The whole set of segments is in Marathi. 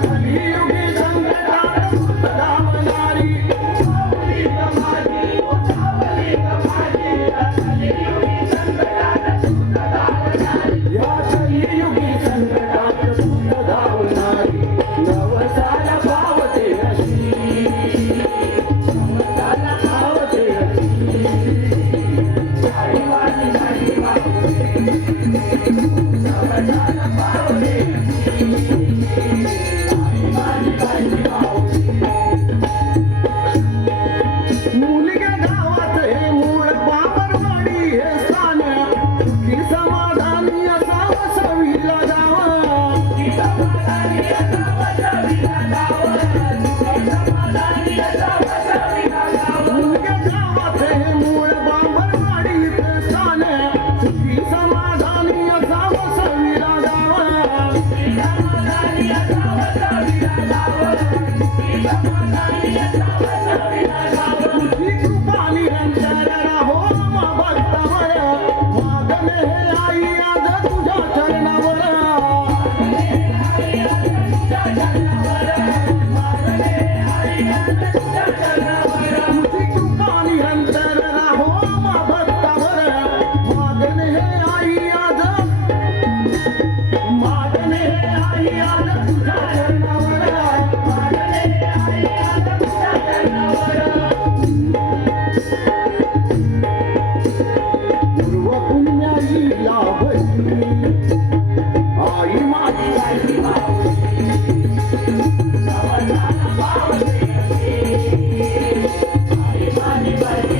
Here Thank you. दुर्वा कुण्याली लाभती आई माई आई बा सावन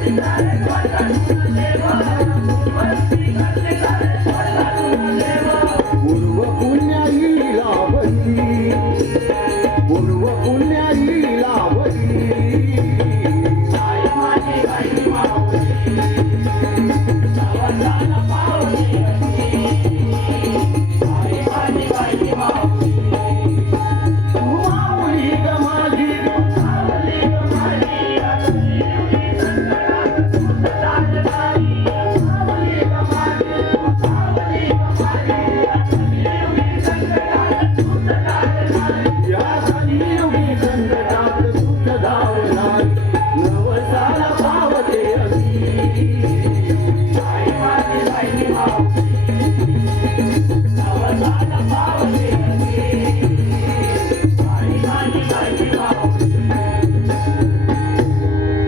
Happy Hallelujah.